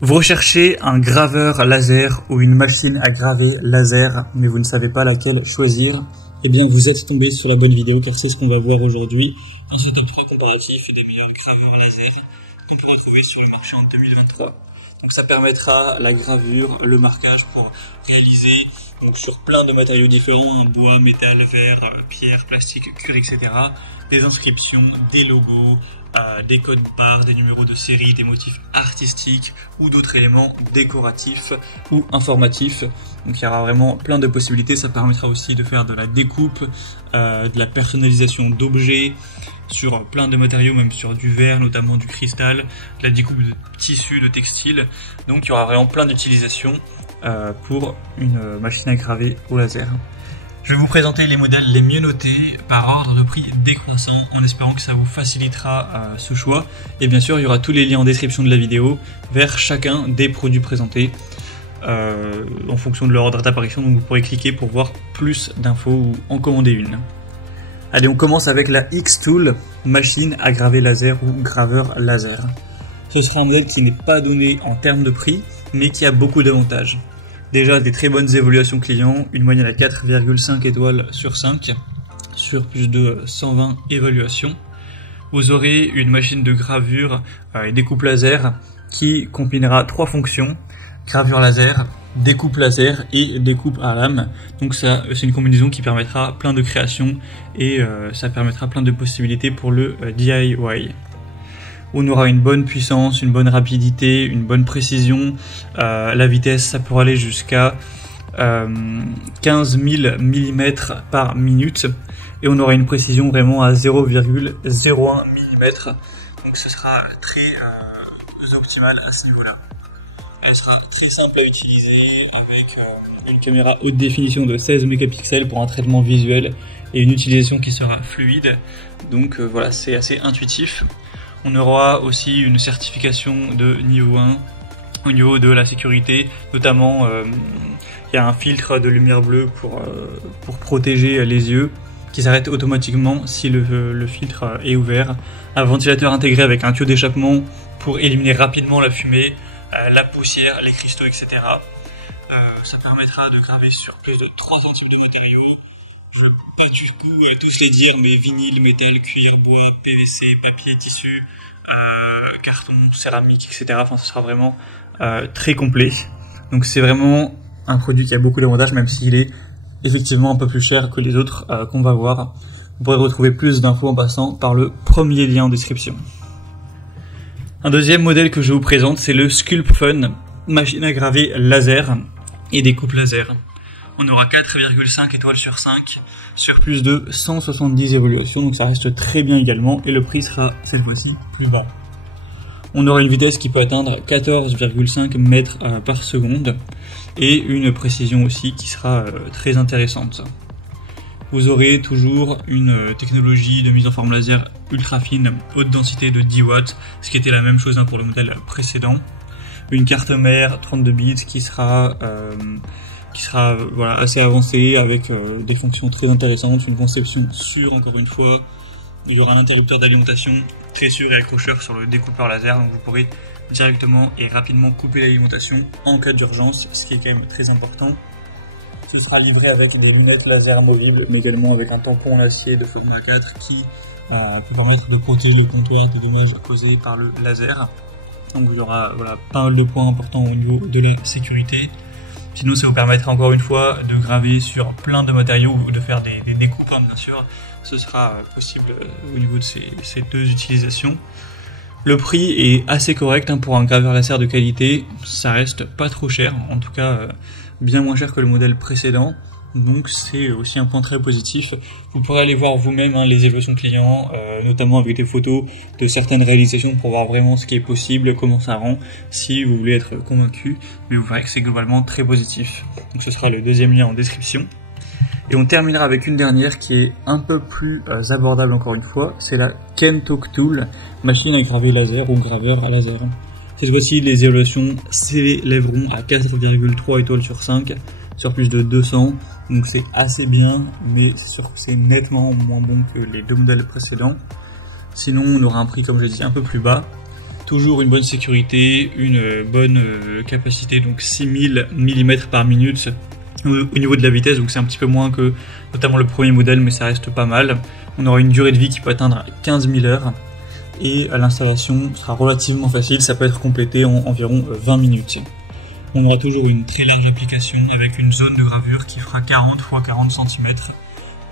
Vous recherchez un graveur laser ou une machine à graver laser, mais vous ne savez pas laquelle choisir. Eh bien, vous êtes tombé sur la bonne vidéo, car c'est ce qu'on va voir aujourd'hui. Un setup 3 comparatif des meilleurs graveurs laser qu'on pourra trouver sur le marché en 2023. Donc ça permettra la gravure, le marquage pour réaliser donc sur plein de matériaux différents, bois, métal, verre, pierre, plastique, cuir, etc. Des inscriptions, des logos, des codes barres, des numéros de série, des motifs artistiques ou d'autres éléments décoratifs ou informatifs. Donc il y aura vraiment plein de possibilités. Ça permettra aussi de faire de la découpe, de la personnalisation d'objets sur plein de matériaux, même sur du verre, notamment du cristal, de la découpe de tissus, de textiles. Donc il y aura vraiment plein d'utilisations pour une machine à graver au laser. Je vais vous présenter les modèles les mieux notés par ordre de prix décroissant en espérant que ça vous facilitera ce choix. Et bien sûr, il y aura tous les liens en description de la vidéo vers chacun des produits présentés en fonction de leur ordre d'apparition. Donc vous pourrez cliquer pour voir plus d'infos ou en commander une. Allez, on commence avec la X-Tool, machine à graver laser ou graveur laser. Ce sera un modèle qui n'est pas donné en termes de prix, mais qui a beaucoup d'avantages. Déjà des très bonnes évaluations clients, une moyenne à 4,5 étoiles sur 5, sur plus de 120 évaluations. Vous aurez une machine de gravure et découpe laser qui combinera 3 fonctions, gravure laser, découpe laser et découpe à lame. Donc ça, c'est une combinaison qui permettra plein de créations et ça permettra plein de possibilités pour le DIY. On aura une bonne puissance, une bonne rapidité, une bonne précision. La vitesse, ça pourra aller jusqu'à 15 000 mm par minute. Et on aura une précision vraiment à 0,01 mm. Donc ça sera très optimal à ce niveau-là. Elle sera très simple à utiliser avec une caméra haute définition de 16 mégapixels pour un traitement visuel et une utilisation qui sera fluide. Donc voilà, c'est assez intuitif. On aura aussi une certification de niveau 1 au niveau de la sécurité, notamment il y a un filtre de lumière bleue pour protéger les yeux qui s'arrête automatiquement si le filtre est ouvert, un ventilateur intégré avec un tuyau d'échappement pour éliminer rapidement la fumée, la poussière, les cristaux, etc. Ça permettra de graver sur plus de 300 types de matériaux. Je ne peux pas du coup tous les dire, mais vinyle, métal, cuir, bois, PVC, papier, tissu, carton, céramique, etc. Enfin, ce sera vraiment très complet. Donc c'est vraiment un produit qui a beaucoup d'avantages, même s'il est effectivement un peu plus cher que les autres qu'on va voir. Vous pourrez retrouver plus d'infos en passant par le premier lien en description. Un deuxième modèle que je vous présente, c'est le SculptFun, machine à graver laser et découpe laser. On aura 4,5 étoiles sur 5 sur plus de 170 évaluations, donc ça reste très bien également et le prix sera cette fois-ci plus bas. On aura une vitesse qui peut atteindre 14,5 mètres par seconde et une précision aussi qui sera très intéressante. Vous aurez toujours une technologie de mise en forme laser ultra fine, haute densité de 10 watts, ce qui était la même chose pour le modèle précédent. Une carte mère 32 bits qui sera voilà, assez avancée avec des fonctions très intéressantes, une conception sûre encore une fois. Il y aura un interrupteur d'alimentation très sûr et accrocheur sur le découpeur laser, donc vous pourrez directement et rapidement couper l'alimentation en cas d'urgence, ce qui est quand même très important. Ce sera livré avec des lunettes laser amovibles, mais également avec un tampon en acier de format 4 qui peut permettre de protéger les comptoirs des dommages causés par le laser. Donc il y aura voilà, pas mal de points importants au niveau de la sécurité. Sinon, ça vous permettra encore une fois de graver sur plein de matériaux ou de faire des découpes, bien sûr. Ce sera possible au niveau de ces deux utilisations. Le prix est assez correct pour un graveur laser de qualité. Ça reste pas trop cher, en tout cas bien moins cher que le modèle précédent. Donc c'est aussi un point très positif. Vous pourrez aller voir vous-même les évaluations clients, notamment avec des photos de certaines réalisations pour voir vraiment ce qui est possible, comment ça rend, si vous voulez être convaincu. Mais vous verrez que c'est globalement très positif. Donc ce sera le deuxième lien en description. Et on terminera avec une dernière qui est un peu plus abordable encore une fois. C'est la Kentalk Tool, machine à graver laser ou graveur à laser. Cette fois-ci, les évaluations s'élèveront à 4,3 étoiles sur 5 sur plus de 200. Donc c'est assez bien, mais c'est sûr que c'est nettement moins bon que les deux modèles précédents. Sinon, on aura un prix, comme je l'ai dit, un peu plus bas. Toujours une bonne sécurité, une bonne capacité, donc 6000 mm par minute au niveau de la vitesse, donc c'est un petit peu moins que notamment le premier modèle, mais ça reste pas mal. On aura une durée de vie qui peut atteindre 15 000 heures et l'installation sera relativement facile, ça peut être complété en environ 20 minutes. On aura toujours une très large application avec une zone de gravure qui fera 40 x 40 cm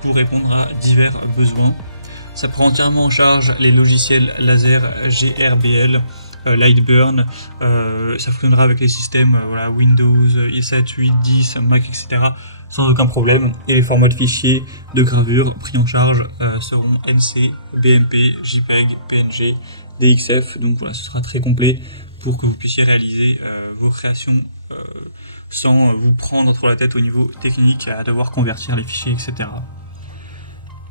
pour répondre à divers besoins. Ça prend entièrement en charge les logiciels laser GRBL, Lightburn, ça fonctionnera avec les systèmes voilà, Windows, i7, 8, 10, Mac, etc. sans aucun problème. Et les formats de fichiers de gravure pris en charge seront NC, BMP, JPEG, PNG, DXF. Donc voilà, ce sera très complet pour que vous puissiez réaliser vos créations sans vous prendre trop la tête au niveau technique à devoir convertir les fichiers, etc.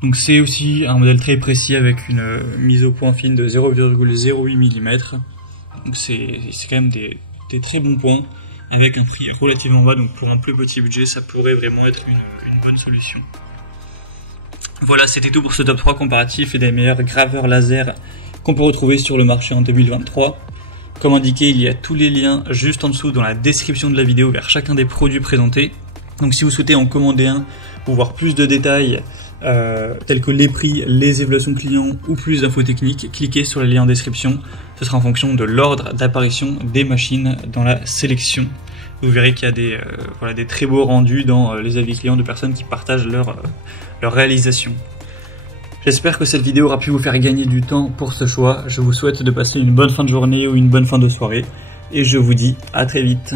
Donc c'est aussi un modèle très précis avec une mise au point fine de 0,08 mm. Donc c'est quand même des très bons points avec un prix relativement bas. Donc pour un plus petit budget, ça pourrait vraiment être une bonne solution. Voilà, c'était tout pour ce top 3 comparatif et des meilleurs graveurs laser qu'on peut retrouver sur le marché en 2023. Comme indiqué, il y a tous les liens juste en dessous dans la description de la vidéo vers chacun des produits présentés. Donc si vous souhaitez en commander un pour voir plus de détails tels que les prix, les évaluations clients ou plus d'infos techniques, cliquez sur les liens en description. Ce sera en fonction de l'ordre d'apparition des machines dans la sélection. Vous verrez qu'il y a des très beaux rendus dans les avis clients de personnes qui partagent leur réalisation. J'espère que cette vidéo aura pu vous faire gagner du temps pour ce choix. Je vous souhaite de passer une bonne fin de journée ou une bonne fin de soirée et je vous dis à très vite.